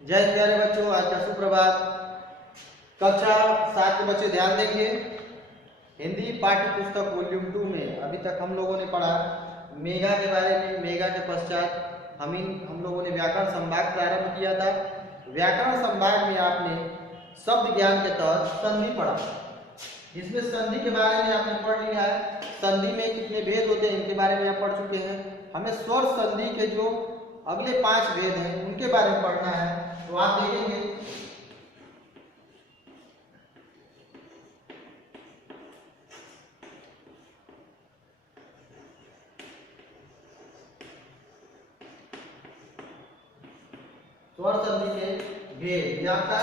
जय हिंद प्यारे बच्चों, आज का सुप्रभात। कक्षा 7 के बच्चे ध्यान देंगे। हिंदी पाठ्य पुस्तक वॉल्यूम 2 में अभी तक हम लोगों ने पढ़ा मेघा के बारे में। मेघा के पश्चात हम लोगों ने व्याकरण संभाग प्रारंभ किया था। व्याकरण संभाग में आपने शब्द ज्ञान के तहत संधि पढ़ा। इसमें संधि के बारे में आपने पढ़ लिया है। संधि में कितने भेद होते हैं इनके बारे में आप पढ़ चुके हैं। हमें स्वर संधि के जो अगले 5 भेद हैं उनके बारे में पढ़ना है। तो आप देखेंगे स्वर संधि के भेद आपका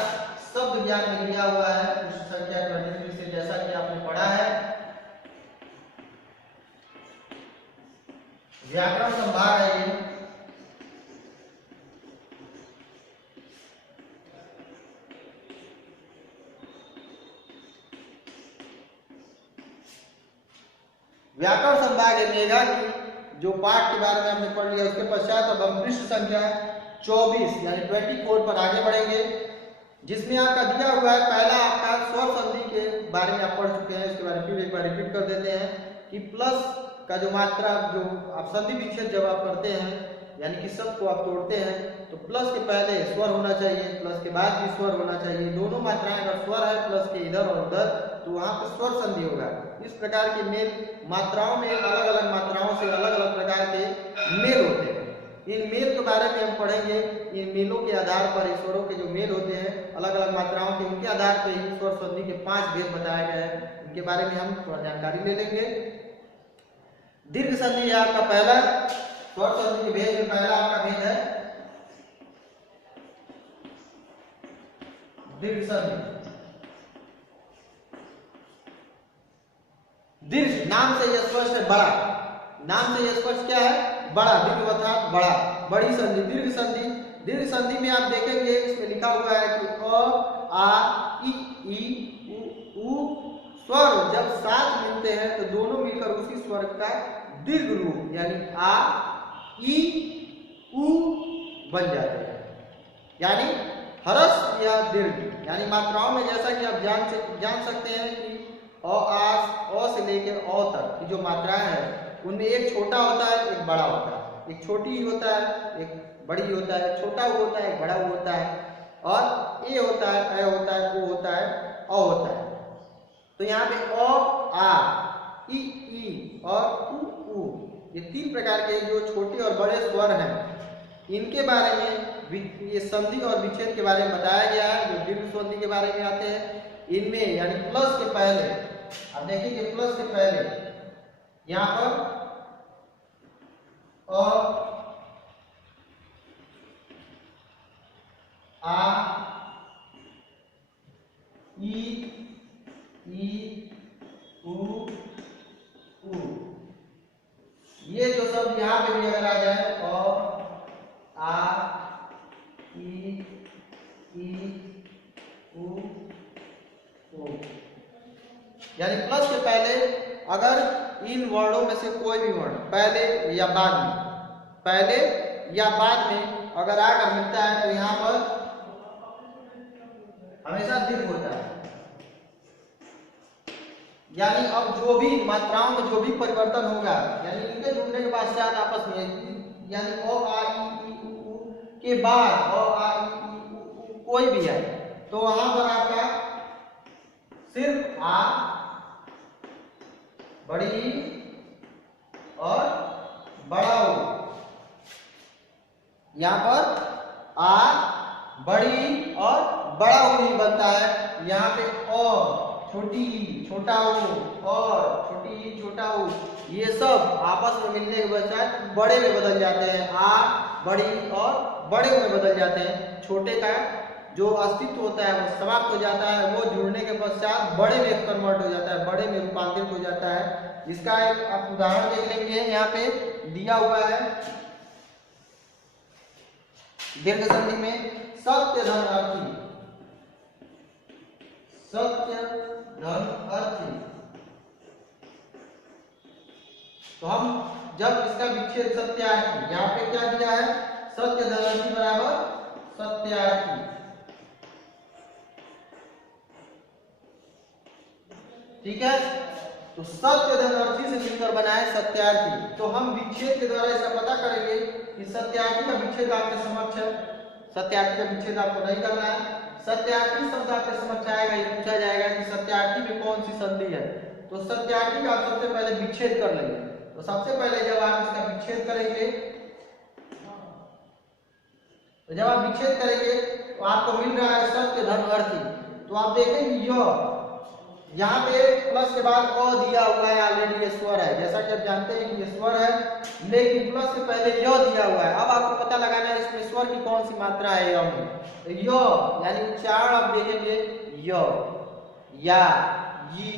शब्द ज्ञान में लिया हुआ है उस संख्या प्रतिनिधि से, जैसा कि आपने पढ़ा है। व्याकरण संभाग है ये। व्याकरण संभाग है मेघा की जो पाठ के बारे में हमने पढ़ लिया। उसके पश्चात अब हम पृष्ठ संख्या 24 यानी 24 पर आगे बढ़ेंगे, जिसमें आपका दिया हुआ है पहला आपका स्वर संधि के बारे में आप पढ़ चुके हैं। इसके बारे में फिर एक बार रिपीट कर देते हैं कि प्लस का जो मात्रा जो आप संधि विच्छेद जब आप करते हैं यानी कि शब्द को आप तोड़ते हैं तो प्लस के पहले स्वर होना चाहिए, प्लस के बाद भी स्वर होना चाहिए। दोनों मात्राएं अगर स्वर है प्लस के इधर और उधर तो वहां पर स्वर संधि होगा। इस प्रकार के मेल मात्राओं में अलग अलग मात्राओं से अलग अलग प्रकार के मेल होते हैं। इन मेल के बारे में हम पढ़ेंगे। इन मेलों के आधार पर स्वरों के जो मेल होते हैं अलग अलग मात्राओं के, उनके आधार पर ही स्वर संधि के 5 भेद बताए गए हैं। इनके बारे में हम थोड़ा जानकारी ले लेंगे। दीर्घ संधि है आपका पहला। स्वर संधि के भेद में पहला आपका भेद है दीर्घ संधि। दीर्घ नाम से यह स्पष्ट है बड़ा, नाम से यह स्पष्ट क्या है बड़ा, दीर्घ अर्थात बड़ा, बड़ी संधि दीर्घ संधि। दीर्घ संधि में आप देखेंगे इसमें लिखा हुआ है कि अ आ ई उ स्वर जब साथ मिलते हैं तो दोनों मिलकर उसी स्वर का दीर्घ रूप यानी आ ई उ बन जाते हैं। यानी हरस या दीर्घ यानी मात्राओं में जैसा कि आप जान सकते हैं कि अ से लेकर अ तक की जो मात्राएं हैं उनमें एक छोटा होता है एक बड़ा होता है, एक छोटी होता है एक बड़ी होता है, छोटा होता है एक बड़ा होता है, और ए होता है ए होता है ओ होता है अ होता है। तो यहाँ पे अ आ ई और उ ये 3 प्रकार के जो छोटे और बड़े स्वर हैं इनके बारे में ये संधि और विच्छेद के बारे में बताया गया है। जो दीर्घ संधि के बारे में आते हैं इनमें यानी प्लस के पहले आप देखिए प्लस के पहले यहाँ पर आ ई उ ये जो शब्द यहाँ पे भी अगर आ जाए आ ई उ यानी प्लस के पहले अगर इन वर्णों में से कोई भी वर्ण पहले या बाद में अगर आकर मिलता है तो यहाँ पर हमेशा दीर्घ होता है। यानी अब जो भी मात्राओं में जो भी परिवर्तन होगा यानी इनके जुड़ने के पश्चात आपस में यानी अ आ ई उ के बाद अ आ ई उ कोई भी है तो वहां पर आपका सिर्फ आ बड़ी और बड़ा हो। यहाँ पर आ बड़ी और बड़ा हो नहीं बनता है। यहाँ पे छोटी छोटा हो और छोटी छोटा हो ये सब आपस में मिलने के पश्चात बड़े में बदल जाते हैं। आ बड़ी और बड़े में बदल जाते हैं। छोटे का जो अस्तित्व होता है वो समाप्त हो जाता है, वो जुड़ने के पश्चात बड़े में कन्वर्ट हो जाता है, बड़े में रूपांतरित हो जाता है। इसका एक आप उदाहरण देख लेंगे। यहाँ पे दिया हुआ है दीर्घ संधि में सत्य धन अर्थी, सत्य धन अर्थी। तो हम जब इसका विच्छेद सत्यार्थी यहाँ पे क्या दिया है सत्य धन अर्थी बराबर सत्यार्थी। ठीक है, तो सत्य धन अर्थी से मिलकर बना है सत्यार्थी। तो हम विच्छेद के द्वारा इसका पता करेंगे कि सत्यार्थी का विच्छेद आपके समक्ष है। सत्यार्थी का विच्छेद आपको नहीं करना है। सत्यार्थी शब्द आपके समक्ष आएगा, ये पूछा जाएगा कि सत्यार्थी में कौन सी संधि है। तो सत्यार्थी का आप सबसे पहले विच्छेद कर लेंगे। तो सबसे पहले जब आप इसका विच्छेद करेंगे, तो जब आप विच्छेद करेंगे तो आपको मिल रहा है सत्य धन अर्थी। तो आप देखेंगे यहाँ पे प्लस के बाद अ दिया हुआ है, ऑलरेडी ये स्वर है, जैसा कि आप जानते हैं कि ये स्वर है, लेकिन प्लस से पहले य दिया हुआ है। अब आपको पता लगाना है इसमें स्वर की कौन सी मात्रा है य में। तो य यानी उच्चारण आप देखेंगे य, या, यी,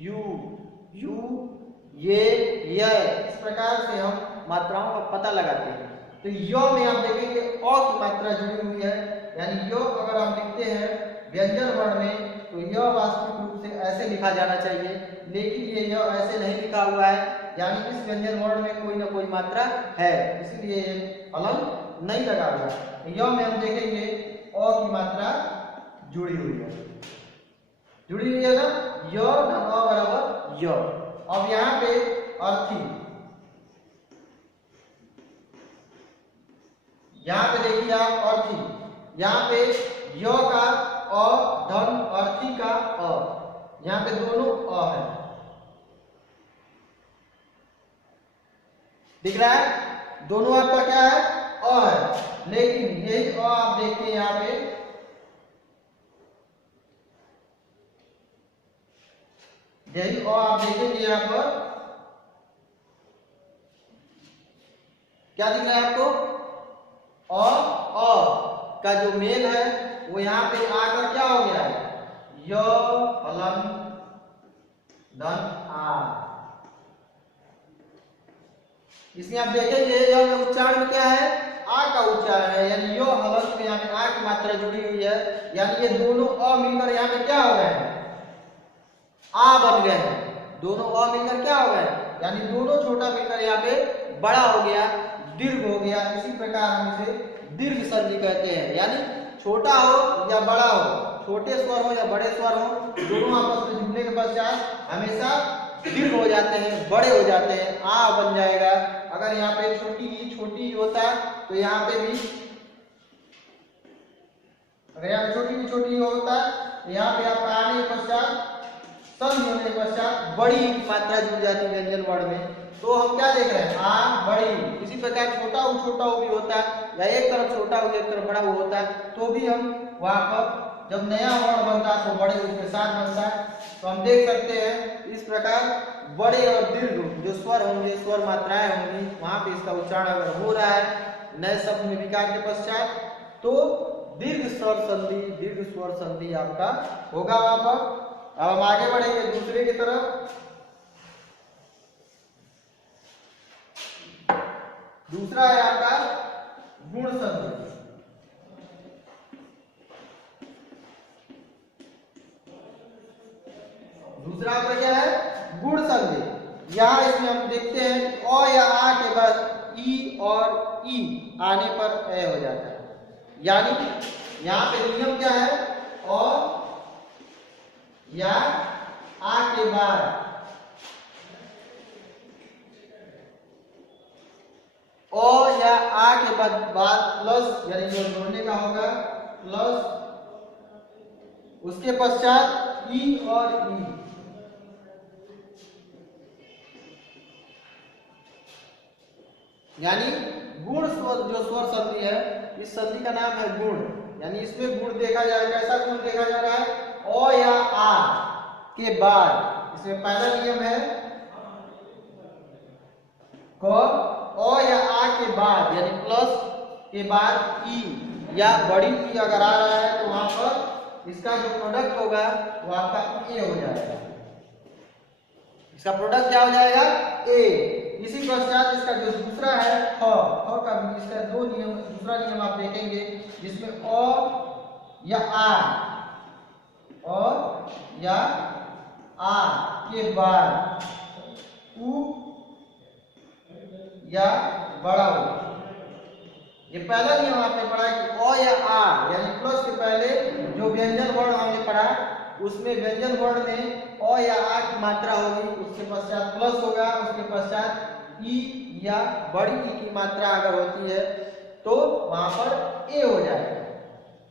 यू, यू, ये, य, इस प्रकार से हम मात्राओं का पता लगाते हैं। तो य में आप देखेंगे अ की मात्रा जुड़ी हुई है, यानी य अगर आप लिखते हैं व्यंजन वर्ण में तो यह वास्तविक रूप से ऐसे लिखा जाना चाहिए, लेकिन ये यह ऐसे नहीं लिखा हुआ है, यानी इस व्यंजन वर्ण में कोई ना कोई मात्रा है, इसलिए ये फलन नहीं लगा हुआ। यह में हम देखेंगे अ की मात्रा जुड़ी हुई है, जुड़ी हुई है ना, य धन अ बराबर य। अब यहाँ पे अर्थी, यहाँ पे देखिए आप अर्थी, यहाँ पे य का अ धन अर्थी का अ, यहाँ पे दोनों अ है, दिख रहा है, दोनों आपका क्या है अ है, लेकिन यही अ आप देखिए यहाँ पे यही अ आप देखेंगे यहाँ पर क्या दिख रहा है आपको, अ का जो मेल है वो यहाँ पे आकर क्या हो गया है, य फलन धन आ। इसमें आप देखेंगे य में उच्चारण में क्या है, आ का उच्चारण है, यानी यो हलंत में यहाँ पे आ की मात्रा जुड़ी हुई है, यानी ये दोनों अ मिलकर यहाँ पे क्या हो गए हैं, आ बन गए हैं। दोनों अ मिलकर क्या हो गए, यानी दोनों छोटा मिलकर यहाँ पे बड़ा हो गया, दीर्घ हो गया। इसी प्रकार हम इसे दीर्घ संधि कहते हैं, यानी छोटा हो या बड़ा हो, छोटे स्वर हो या बड़े स्वर हो, दोनों आपस में जुड़ने के पश्चात हमेशा दीर्घ हो जाते हैं, बड़े हो जाते हैं, आ बन जाएगा। अगर यहाँ पे छोटी होता तो यहाँ पे भी, अगर यहाँ पे छोटी होता तो यहाँ पे आपका आने के पश्चात, संधि होने के पश्चात बड़ी की मात्रा जुड़ जाती है व्यंजन वर्ण में। तो हम क्या देख रहे हैं, आ बड़ी। इसी प्रकार छोटा हो भी होता है, या एक तरफ छोटा हो एक तरफ बड़ा हो होता है, तो भी हम वहां पर जब नया वर्ण बनता है तो बड़े उसके साथ बनता है। तो हम देख सकते हैं इस प्रकार बड़े और दीर्घ जो स्वर होंगे, स्वर मात्राएं होंगी, वहां पे इसका उच्चारण अगर हो रहा है नए शब्द में विकार के पश्चात, तो दीर्घ स्वर संधि आपका होगा वहां पर। अब हम आगे बढ़ेंगे दूसरे की तरफ। दूसरा है आपका गुण संधि। दूसरा आपका क्या है, गुण संधि। यहाँ इसमें हम देखते हैं अ या आ के बाद ई और ई आने पर ए हो जाता है, यानी यहाँ पे नियम क्या है, अ या आ के बाद ओ या आ के बाद प्लस, यानी जो जोड़ने का होगा प्लस, उसके पश्चात ई और ई, यानी गुण स्वर जो स्वर संधि है, इस संधि का नाम है गुण। यानी इसमें गुण देखा जा रहा है, कैसा गुण देखा जा रहा है, ओ या आ के बाद, इसमें पहला नियम है क, ओ या आ के बाद यानी प्लस के बाद ई या बड़ी ई अगर आ रहा है तो वहां पर इसका जो प्रोडक्ट होगा वो आपका ए हो जाएगा। इसका प्रोडक्ट क्या हो जाएगा, ए। इसी पश्चात इसका जो दूसरा है ख का भी इसका दूसरा नियम आप देखेंगे, जिसमें अ या आ के बाद उ या बड़ा हो। ये पहला नियम आपने पढ़ा कि अ अ या आ यानी प्लस के पहले जो व्यंजन वर्ण हमने पढ़ा उसमें व्यंजन वर्ण में अ या आ की मात्रा होगी, उसके पश्चात प्लस होगा, उसके पश्चात ई या बड़ी ई की मात्रा अगर होती है तो वहां पर ए हो जाएगा,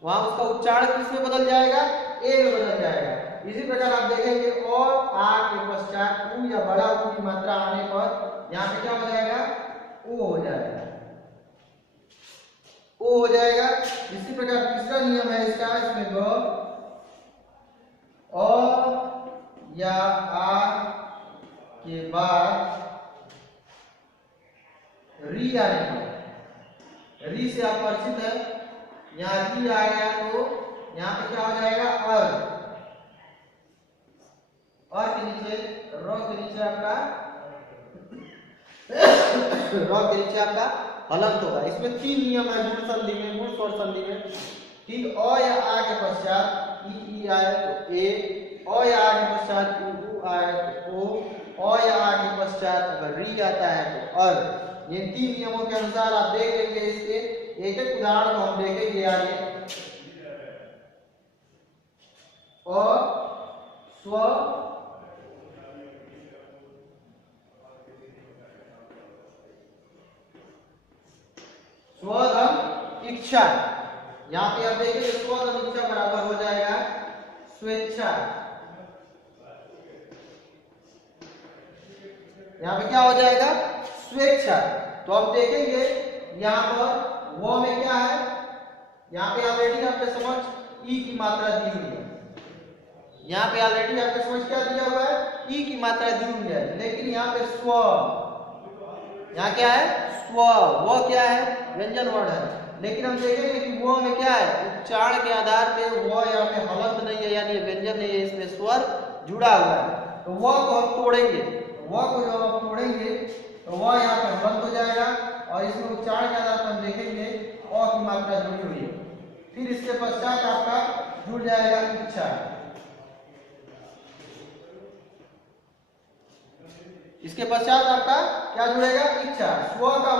वहां उसका उच्चारण किस में बदल जाएगा, ए में बदल जाएगा। इसी प्रकार आप देखेंगे और आ के पश्चात ऊ या बड़ा ऊ की मात्रा आने पर यहाँ पे क्या हो जाएगा, ओ हो जाएगा, ओ हो जाएगा। इसी प्रकार तीसरा नियम है इसका, इसमें ग अ या आ के बाद री आने पर, री से आप परिचित है, यहाँ री आया तो यहाँ पे क्या हो जाएगा, और के नीचे र के नीचे आपका र के नीचे आपका हलंत होगा। इसमें तीन नियम है गुण संधि में, गुण स्वर संधि में, ठीक। अ या आ के पश्चात ई आए तो ए, अ या आ के पश्चात ऊ आए तो ओ, अ या आ के पश्चात अगर री आता है तो अर। ये तीन नियमों के अनुसार आप देख लेंगे, इसके एक एक उदाहरण को हम देखेंगे आगे। अ स्व स्वधम इच्छा, यहाँ पे आप देखेंगे स्वधम इच्छा बराबर हो जाएगा स्वेच्छा। यहाँ पे क्या हो जाएगा, स्वेच्छा। तो आप देखेंगे यहाँ पर वो में क्या है, यहाँ पे ऑलरेडी आपके समझ ई की मात्रा दी हुई है, यहाँ पे ऑलरेडी आपके समझ क्या दिया हुआ है, ई की मात्रा दी हुई है, लेकिन यहाँ पे स्व, यहाँ क्या है, स्व, वो क्या है, व्यंजन वर्ण है, लेकिन हम देखेंगे कि वो में क्या है, उच्चारण के आधार पे वो यहाँ पे हलंत नहीं है, यानी व्यंजन नहीं है, इसमें स्वर जुड़ा हुआ है। तो वो को हम तोड़ेंगे, वो को जब हम तोड़ेंगे तो वो यहाँ पे हलंत हो जाएगा, और इसमें उच्चारण के आधार पर हम देखेंगे अ की मात्रा जुड़ी हुई है। फिर इसके पश्चात आपका जुड़ जाएगा इच्छा, इसके पश्चात आपका क्या जुड़ेगा, इच्छा। स्व का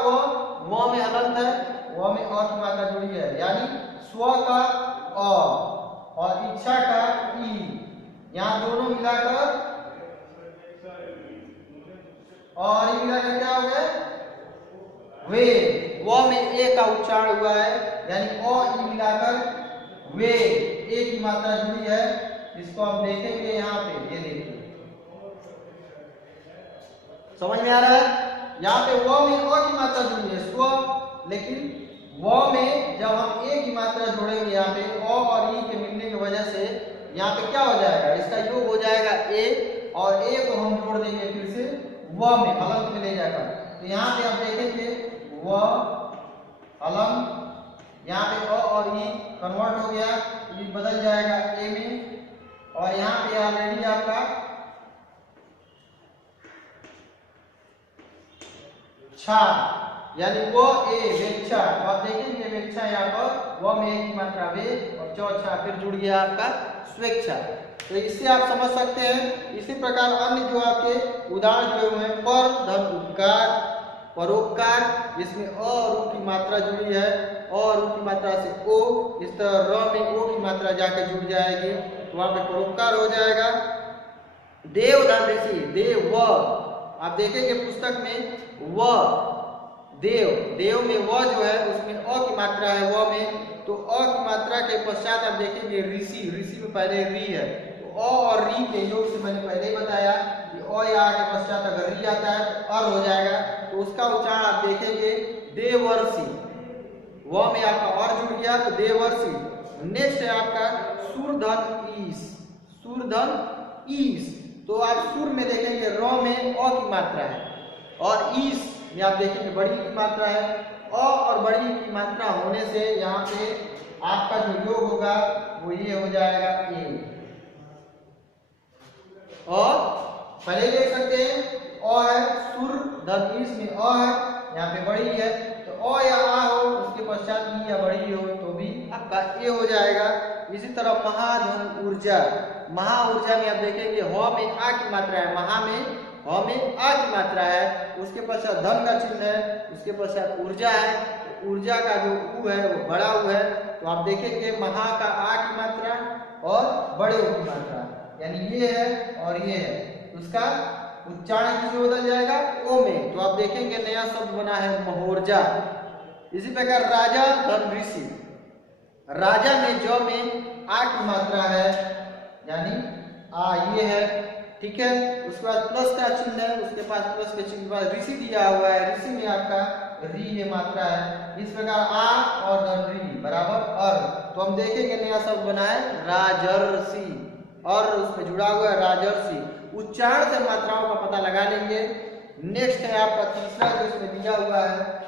वो में हलंत है, वो में अ की मात्रा जुड़ी है, यानी स्व का अ और इच्छा का ई, यहाँ दोनों मिलाकर और ये मिलाकर क्या हो गया, वे। वो में ए का उच्चारण हुआ है, यानी अ ई मिलाकर वे, ए की मात्रा जुड़ी है, इसको हम देखेंगे यहाँ पे, ये देखिए समझ में आ रहा है। यहाँ पे वो में अ की मात्रा जुड़ी है स्व, लेकिन वो में जब हम ए की मात्रा जोड़ेंगे यहाँ पे अ और ई के मिलने की वजह से यहाँ पे क्या हो जाएगा, इसका योग हो जाएगा ए, और ए को हम जोड़ देंगे फिर से व में, हलंत में ले जाकर। तो यहाँ पे आप देखेंगे व हलंत, यहाँ पे अ और ई कन्वर्ट हो गया, ये बदल जाएगा ए में, और यहाँ पे ऑलरेडी आपका छा, यानी वो ए वेक्षा। तो आप देखेंगे वेक्षा यहाँ पर वो में एक की मात्रा वे और चौथा फिर जुड़ गया आपका स्वेच्छा। तो इससे आप समझ सकते हैं। इसी प्रकार अन्य जो आपके उदाहरण जुड़े हुए हैं, पर धन उपकार, परोपकार, जिसमें अ और उ की मात्रा जुड़ी है, अ और उ की मात्रा से ओ, इस तरह र में ओ की मात्रा जाके जुड़ जाएगी, तो वहां पे परोपकार हो जाएगा। देव धन ऋषि, देव व, आप देखेंगे पुस्तक में व देव, देव में व जो है उसमें अ की मात्रा है व में, तो अ की मात्रा के पश्चात आप देखेंगे ऋषि, ऋषि में पहले री है, तो अ और री के योग से मैंने पहले ही बताया कि अ या आ के पश्चात अगर री आता है तो अर हो जाएगा, तो उसका उच्चारण आप देखेंगे देवर्षि, व में आपका और जुड़ गया तो देवर्षि। नेक्स्ट है आपका सूरधन ईश, सूरधन ईश, तो आप सुर में देखेंगे र में अ की मात्रा है, और ईश में आप देखेंगे बड़ी की मात्रा है। अ और बड़ी की मात्रा होने से यहाँ पे आपका जो योग होगा वो ये हो जाएगा ए, और पहले देख सकते हैं अ है सुर धन ईश में अ है, यहाँ पे बड़ी है, तो अ या आ हो उसके पश्चात ई या बड़ी हो तो भी आपका ए हो जाएगा। इसी तरह महाधन ऊर्जा, महा ऊर्जा में आप देखेंगे ह में आ की मात्रा है, महा में ह में आ की मात्रा है, उसके पश्चात धन का चिन्ह है, उसके पश्चात ऊर्जा है, ऊर्जा का जो ऊ है वो बड़ा ऊ है, तो आप देखेंगे महा का आ की मात्रा और बड़े ऊ की मात्रा, यानी ये है और ये है, उसका उच्चारण किसमें बदल जाएगा, ओ में। तो आप देखेंगे नया शब्द बना है महोर्जा। इसी प्रकार राजा धन ऋषि, राजा में जो में आ की मात्रा है, यानी आ ये है, ठीक है। उसके बाद प्लस का चिन्ह है, उसके पास प्लस के चिन्ह के बाद ऋषि दिया हुआ है, ऋषि में आपका री ये मात्रा है। इस प्रकार आ और धन री बराबर अर, तो हम देखेंगे नया शब्द बना है राजर्षि, और उसमें जुड़ा हुआ है राजर्षि। उच्चारण से मात्राओं का पता लगा लेंगे। नेक्स्ट है आपका तीसरा जो इसमें दिया हुआ है,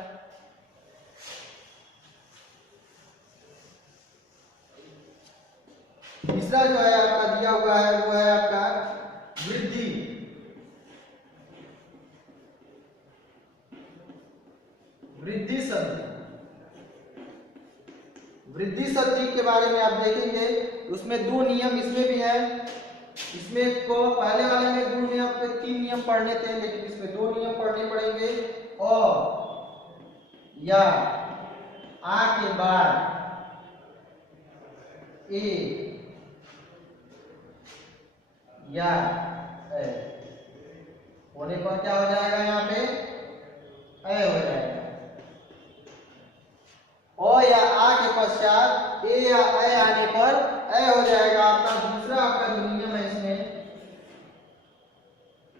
तीसरा जो है आपका दिया हुआ है वो है आपका वृद्धि। वृद्धि संधि, वृद्धि संधि के बारे में आप देखेंगे उसमें दो नियम इसमें भी है। इसमें को पहले वाले में दो नियम पे 3 नियम पढ़ने थे, लेकिन इसमें 2 नियम पढ़ने पड़ेंगे। और या आ के बाद ए या ए होने पर क्या हो जाएगा, यहाँ पे ए हो जाएगा। ओ या आ के पश्चात ए या ए आने पर ए हो जाएगा। अपना दूसरा आपका जो नियम है इसमें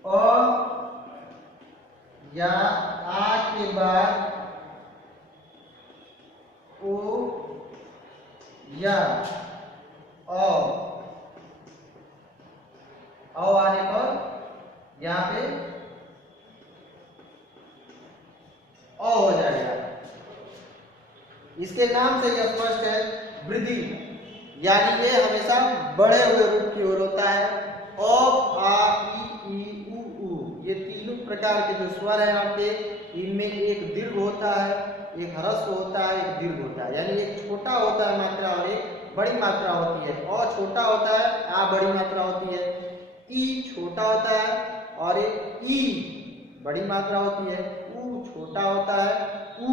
ओ या आ के बाद ओ या ओ आने पर यहाँ पे ओ हो जाएगा। इसके नाम से यह स्पष्ट है वृद्धि, यानी ये हमेशा बढ़े हुए रूप की ओर होता है। ओ आ ई उ, ये तीनों प्रकार के जो स्वर हैं आपके, इनमें एक दीर्घ होता है, एक ह्रस्व होता है, एक दीर्घ होता है, यानी एक छोटा होता है मात्रा और एक बड़ी मात्रा होती है। ओ छोटा होता है, आ बड़ी मात्रा होती है, ई छोटा होता है और एक ई बड़ी मात्रा होती है, ऊ छोटा होता है, ऊ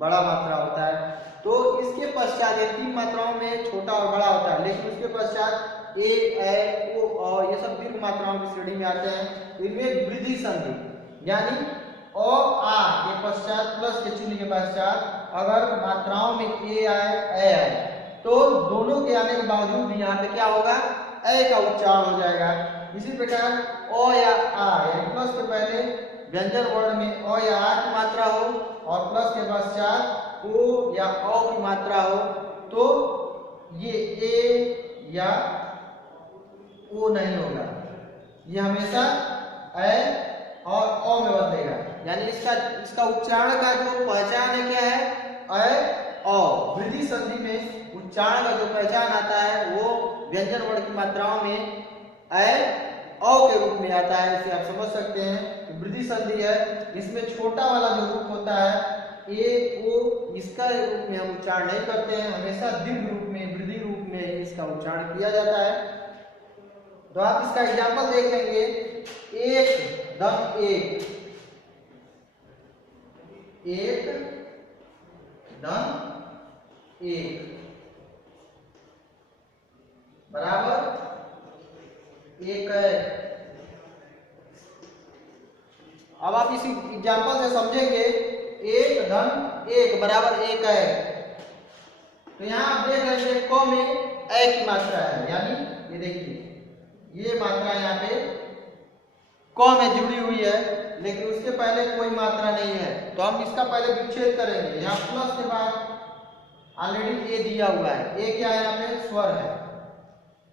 बड़ा मात्रा होता है। तो इसके पश्चात इन 3 मात्राओं में छोटा और बड़ा होता है, लेकिन उसके पश्चात ए ए ओ और ये सब दीर्घ मात्राओं की श्रेणी में आते हैं। तो इनमें वृद्धि संधि, यानी ओ आ के पश्चात प्लस के चिन्ह के पश्चात अगर मात्राओं में ए आए ए आए, तो दोनों के आने के बावजूद भी यहाँ पे क्या होगा, ए का उच्चारण हो जाएगा। इसी प्रकार ओ या आ, यानी प्लस के पहले व्यंजन वर्ण में ओ या आ की मात्रा हो और प्लस के पश्चात ओ या ओ की मात्रा हो, तो ये ए या ओ नहीं होगा, ये हमेशा ए और ओ में बदलेगा। यानी इसका उच्चारण का जो पहचान है क्या है, ए ओ। वृद्धि संधि में उच्चारण का जो पहचान आता है वो व्यंजन वर्ण की मात्राओं में ए ओ के रूप में आता है। इसे आप समझ सकते हैं कि वृद्धि संधि है, इसमें छोटा वाला जो रूप होता है ए ओ, इसका रूप में हम उच्चारण नहीं करते हैं, हमेशा दीर्घ रूप में, वृद्धि रूप में इसका उच्चारण किया जाता है। तो आप इसका एग्जाम्पल देख लेंगे, एक दम एक, एक दम एक बराबर एक है। अब आप इसी एग्जाम्पल से समझेंगे, एक धन एक बराबर एक है। तो यहाँ आप देख रहे हैं क में ए की मात्रा है, यानी ये देखिए ये मात्रा यहाँ पे क में जुड़ी हुई है, लेकिन उसके पहले कोई मात्रा नहीं है, तो हम इसका पहले विच्छेद करेंगे। यहाँ प्लस के बाद ऑलरेडी ए दिया हुआ है, ए क्या है यहाँ पे स्वर है,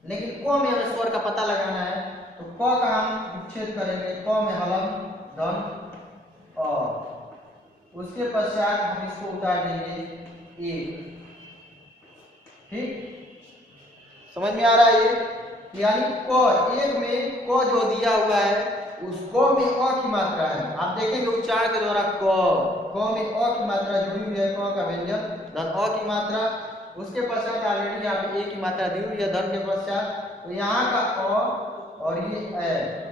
लेकिन क में हमें स्वर का पता लगाना है, तो क का हम विच्छेद करेंगे, क में हलन धन और उसके पश्चात हम इसको उतार देंगे ए। ठीक, समझ में आ रहा है ये, यानी क एक में क जो दिया हुआ है उस क में अ की मात्रा है। आप देखेंगे उच्चारण के द्वारा क में अ की मात्रा जुड़ी हुई है, क का व्यंजन धन अ की मात्रा, उसके पश्चात ऑलरेडी यहाँ पे ए की मात्रा दी हुई है धन के पश्चात, तो यहाँ का अ और ये ए।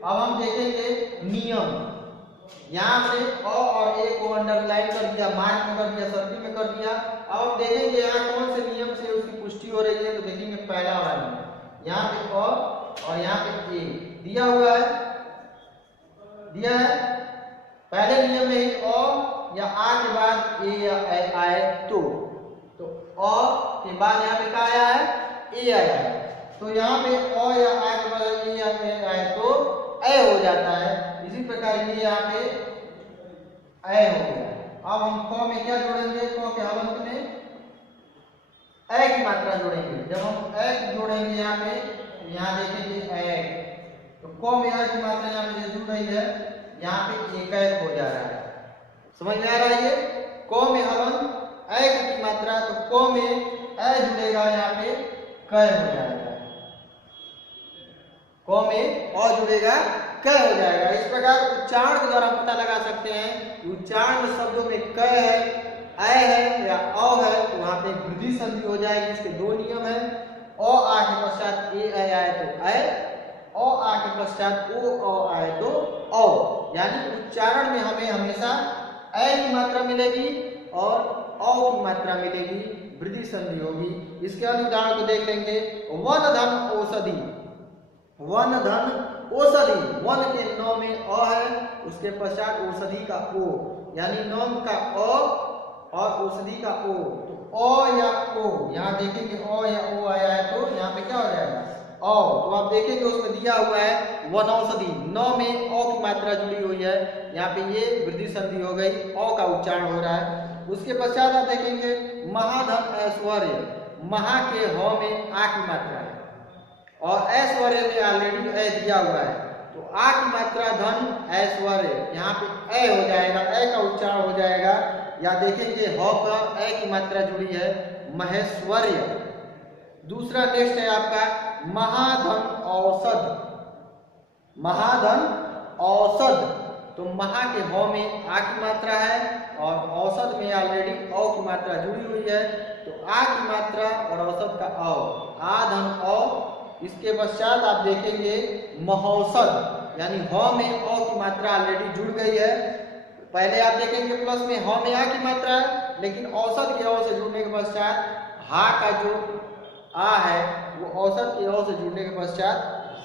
अब हम देखेंगे नियम, यहाँ हमने अ और ए को अंडरलाइन कर दिया, मार्क में कर दिया, सर्किल में कर दिया। अब हम देखेंगे यहाँ कौन से नियम से उसकी पुष्टि हो रही है। तो देखेंगे पहला वाला नियम, यहाँ पे अ और यहाँ पे ए दिया हुआ है, दिया है। पहले नियम में ही अ या आ के बाद ए या ए आए तो अ के बाद यहाँ पे क्या आया है, ए आया है। तो यहाँ पे अ या आ के बाद ए या ए आए तो ए हो जाता है। इसी प्रकार ये यहाँ पे ए हो गया। अब हम क में क्या जोड़ेंगे, क के हलंत में ए की मात्रा जोड़ेंगे। जब हम ए जोड़ेंगे यहाँ पे, यहाँ देखेंगे ए, तो क में ए की मात्रा यहाँ पे जुड़ रही है, यहाँ पे एक हो जा रहा है। समझ में आ रहा है? ये क में हलन ए की मात्रा, तो क में ए जुड़ेगा, यहाँ पे क हो जाएगा। क में अ जुड़ेगा, क हो जाएगा। इस प्रकार उच्चारण के द्वारा पता लगा सकते हैं कि उच्चारण में शब्दों में क है, ए है या अ है, तो वहां पे वृद्धि संधि हो जाएगी। इसके दो नियम है, अ आ के पश्चात ए आए तो ए, अ आ के पश्चात ओ अ आए तो औ। यानी उच्चारण में हमें हमेशा ए की मात्रा मिलेगी और अ की मात्रा मिलेगी, वृद्धि संधि होगी। इसके अन्य उदाहरण को देख लेंगे। वन धन औषधि, वन धन औषधि, वन के नौ में अ है, उसके पश्चात औषधि का ओ, यानी नौम का अ और औषधि का ओ। तो अ या ओ, यहाँ देखेंगे अ या ओ आया है तो यहाँ पे क्या हो जाएगा, औ। तो आप देखेंगे उसमें दिया हुआ है वन औषधि, नौ में अ की मात्रा जुड़ी हुई है, यहाँ पे ये वृद्धि संधि हो गई, अ का उच्चारण हो रहा है। उसके पश्चात आप देखेंगे महाधन ऐश्वर्य, महा के ह में आ की मात्रा है और ऐश्वर्य में ऑलरेडी ए दिया हुआ है, तो आ की मात्रा धन ऐश्वर्य, यहाँ पे ए हो जाएगा, ए का उच्चारण हो जाएगा। या देखेंगे ह पर ए की मात्रा जुड़ी है, महेश्वर्य। दूसरा नेक्स्ट है आपका महाधन औषध, महाधन औषध, तो महा के ह में आ की मात्रा है और औषध में ऑलरेडी औ की मात्रा जुड़ी हुई है, तो आ की मात्रा और औषध का औ, आ धन औ। इसके पश्चात आप देखेंगे महौषध, यानी ह में अ की मात्रा ऑलरेडी जुड़ गई है। पहले आप देखेंगे प्लस में ह में आ की मात्रा है, लेकिन औसत के औ से जुड़ने के पश्चात हा का जो आ है वो औसत के औ से जुड़ने के पश्चात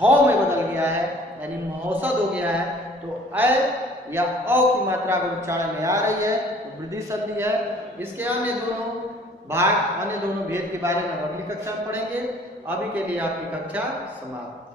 ह में बदल गया है, यानी महौषध हो गया है। तो ए या औ की मात्रा अगर उच्चारण में आ रही है तो वृद्धि संधि है। इसके अन्य दोनों भाग, अन्य दोनों भेद के बारे में अगली कक्षा में पढ़ेंगे। अभी के लिए आपकी कक्षा समाप्त।